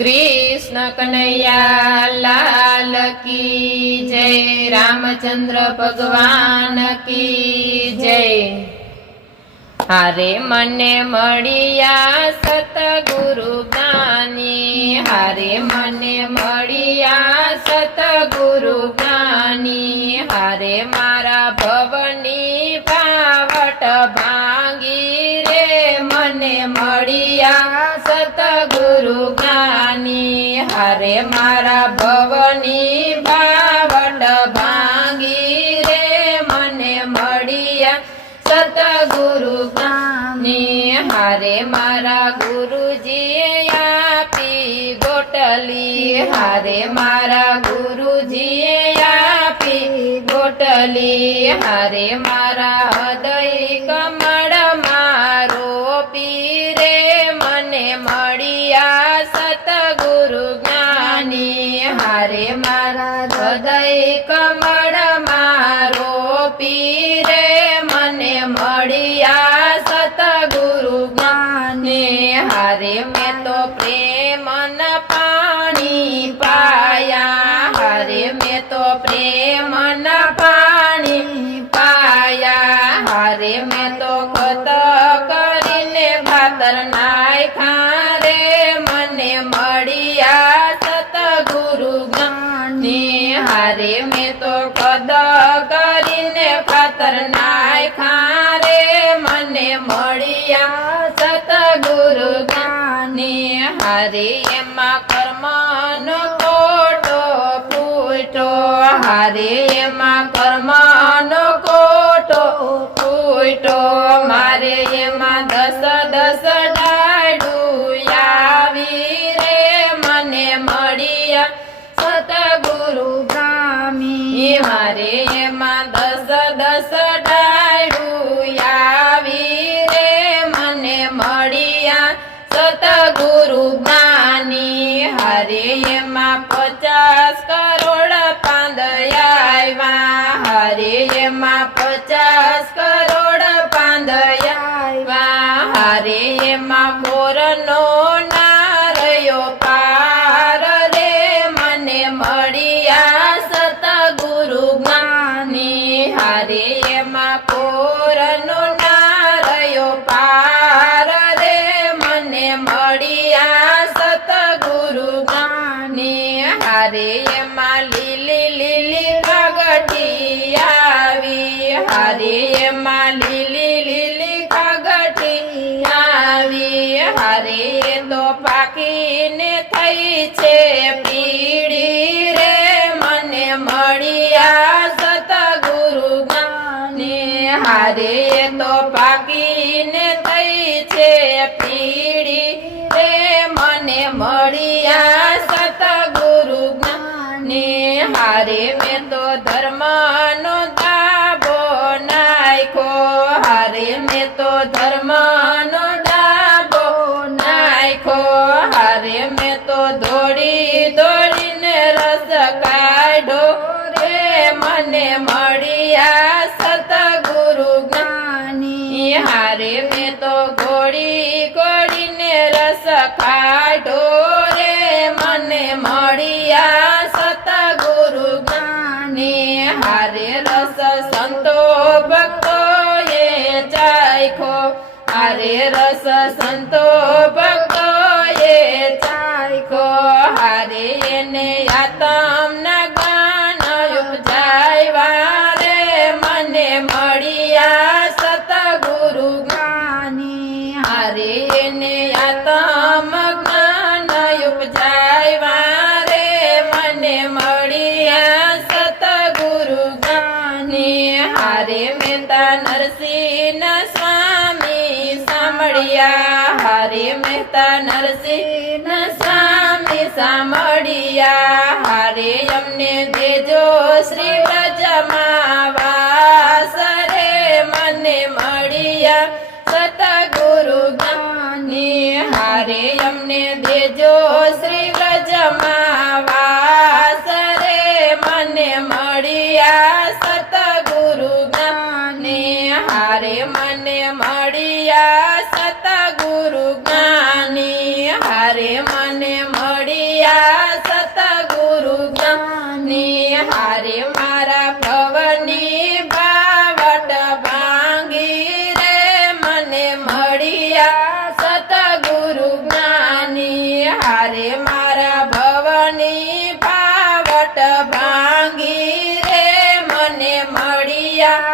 कृष्ण कन्हैया लाल की जय। रामचंद्र भगवान की जय। हारे मने मळिया सतगुरु ज्ञानी, हारे मने मळिया सतगुरु ज्ञानी। हारे मारा भवनी पावट भांगी रे, मने मळिया सतगुरु ज्ञानी। हारे मारा भवनी पावट भांगी रे, मने मळिया सतगुरु ज्ञानी। हारे मारा गुरुजी आपी गोटली, हारे मारा गुरुजी आपी गोटली। हारे मारा हृदय कमळ मारो पीरे, मने मळिया सतगुरु ज्ञानी। हारे मारा हृदय कमळ मारो पीरे, मने मळिया सतगुरु ज्ञानी। हारे मैं तो प्रेम न पाणी पाया, हारे मैं तो प्रेम न पाणी पाया। हारे मैं तो खत करीने भातर नाय खारे, मने मळिया सतगुरु ज्ञानी। हारे मैं तो खत करीने भातर नाय खारे, मने मळिया सतगुरु ज्ञानी। हारे एमा कर्मनो कोटो फूटो, हारे एमा कर्मनो कोटो फूटो। मारे एमा दस दस डाडू यावी रे, मने मळिया सतगुरु ज्ञानी। हारे एमा दस दस डाडू यावी रे, मने मळिया सतगुरु ज्ञानी। हारे एमा 50 करोड़ पांदयावा, हारे एमा 50 करोड़ पांदयावा। हारे एमा मोरनो नारयो पार रे, मने मळिया सतगुरु ज्ञानी। हारे एमा मोरनो नारयो पार रे, मने मळिया सतगुरु ज्ञानी। हारे एमा लीली लीली कागठी आवी, हारे एमा लीली लीली कागठी आवी। हारे तो पाकीने થઈ છે પીડી રે, મને મળિયા સતગુરુ જ્ઞાની। હારે તો પાકીને થઈ છે પીડી રે, મને મળિયા સતગુરુ જ્ઞાની। હારે મેં તો ધર્મનો દાબો નાખ્યો, હારે મેં તો ધર્મનો દાબો નાખ્યો। હારે મેં તો દોડી દોડીને રસ કાઢ્યો રે, મને મળિયા સતગુરુ જ્ઞાની। હારે મેં તો ગોળી ગોળીને રસ કાઢ્યો રે, મને મળિયા સતગુરુ જ્ઞાની। હારે રસ સંતો ભક્તોએ ચાખ્યો, હારે રસ સંતો ભક્તોએ ચાખ્યો। હારે એને આતમના ગાન ઉપજાવ્યા રે, મને મળિયા સતગુરુ જ્ઞાની। હારે એને આતમ જ્ઞાન ઉપજાવ્યા રે, મને મળિયા સતગુરુ જ્ઞાની। હારે મહેતા નરસિંહ સ્વામી સાંભળ્યા, હારે મહેતા નરસિંહ સ્વામી સાંભળ્યા। હારે અમને દેજો શ્રી વ્રજમાં વાસ રે, મને મળિયા સતગુરુ જ્ઞાની। હારે અમને દેજો શ્રી વ્રજમાં વાસ રે, મને મળિયા સતગુરુ જ્ઞાની। હારે મને મળિયા સતગુરુ જ્ઞાની। હારે મને મળી મળ્યા સતગુરુ જ્ઞાની હારે મારા ભવની બાવટ ભાંગી રે મને મળ્યા સતગુરુ જ્ઞાની હારે મારા ભવની બાવટ ભાંગી રે મને મળ્યા